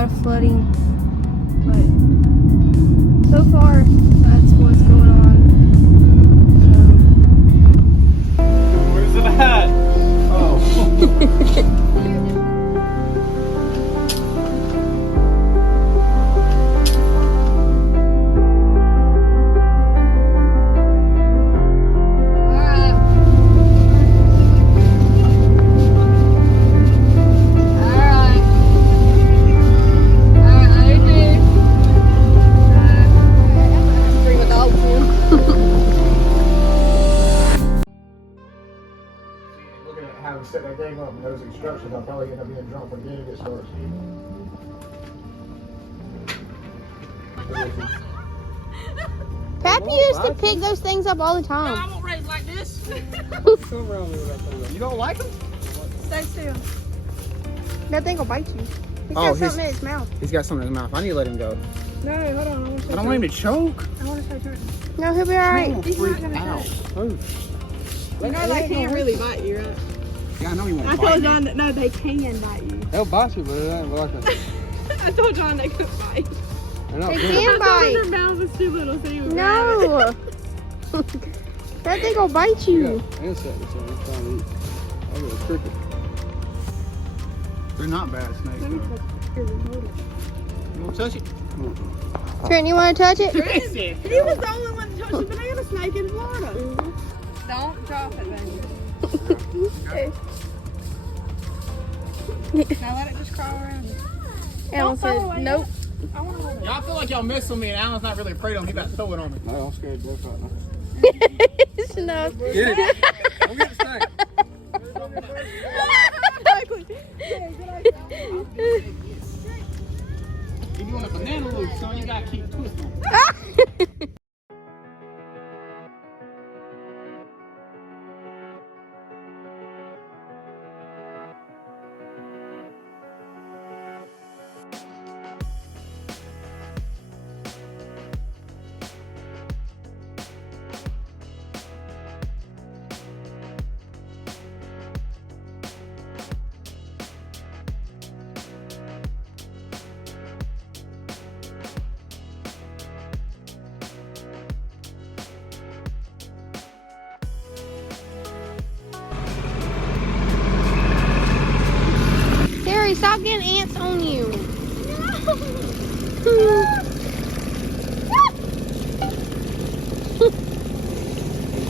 lot of flooding. But so far, that's what's going on. Where's it at? Oh. How to set that thing up and those instructions, I'll probably end up being drunk when the game gets started. Pappy used to pick those things up all the time. I won't raise like this. You don't like them? Stay still. That thing will bite you. He's Oh, got something in his mouth. He's got something in his mouth. I need to let him go. No, hold on. I don't want him to choke. I want to say turn. No, he'll be alright. He's not gonna Ow. You know they can't really bite you, right? Yeah, I know he won't I bite told me. John that no, they can bite you. They'll bite you, but it ain't like a. I told John they could bite. They're not They good. can I told bite. him their mouth was too little, so he would grab it. No. That thing will bite You you. got insects or something. It's trying to eat. I got a cricket. They're not bad snakes, Let me though. touch your remote. You want to touch it? Trent, you want to touch it? He was the only one to touch the banana snake in Florida. Don't drop it, baby. Now let it just crawl around you. Alan said, nope. I want to hold it. Y'all feel like y'all mess with me and Alan's not really afraid of him. He about to throw it on me. No, I'm scared to death right now. It's enough. Get it. Go get the snake. You're doing a banana loop, son. You gotta keep twisting. Terry, stop getting ants on you.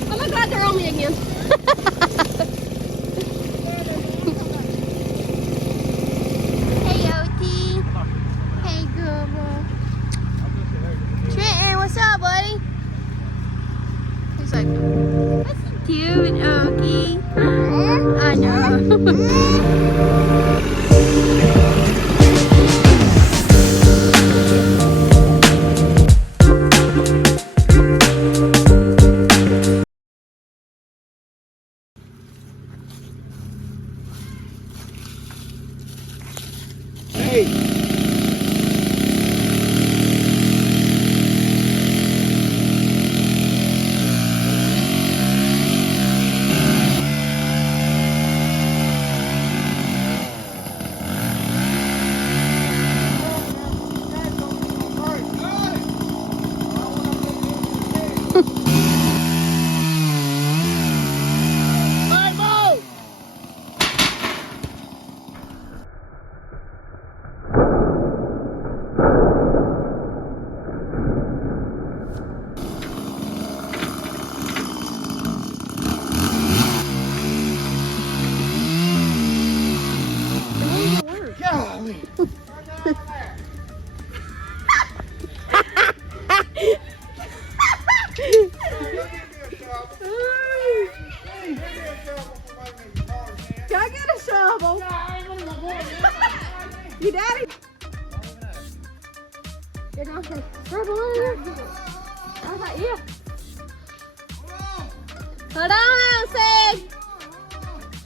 Oh my God, they're on me again. Hey, OT. Hey, good boy. Trenton, what's up, buddy? He's like, what's doing, Okie? I know. Can I get a shovel? You daddy? Get off her. I was like, yeah. Hold on, Allison.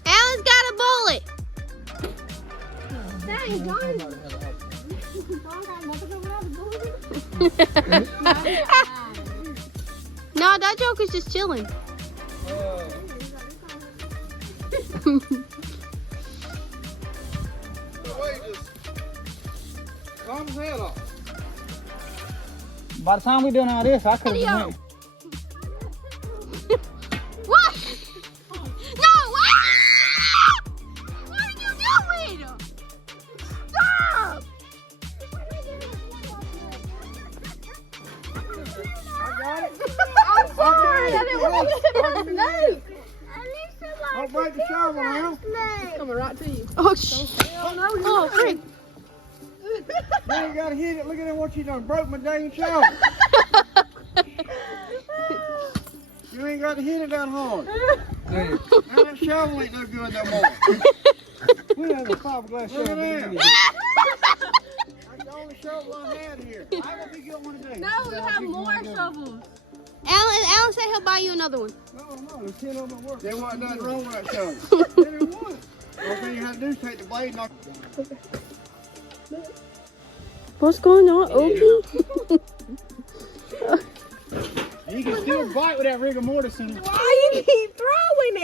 Alan's got a bullet. Dang, John. No, that joker's just chilling. Calm his head off. By the time we done all this, I could have went. What? No! What are you doing? Stop! I'm sorry. I didn't want to hit a snake. Don't break the shovel now. Coming right to you. Oh, shit. Oh, freak. You ain't got to hit it. Look at what you done. Broke my dang shovel. You ain't got to hit it that hard. Hey, Now that shovel ain't no good no more. we have a fiberglass Look shovel. at in that. here. That's the only shovel I had here. I will be getting one today. No, we have more shovels. Alan said he'll buy you another one. No, there's 10 of them at work. There wasn't nothing wrong with that shovel. There was. All thing you had to do is take the blade and knock What's going on, Opie? You can still bite with that rigor mortis in it. Why you keep throwing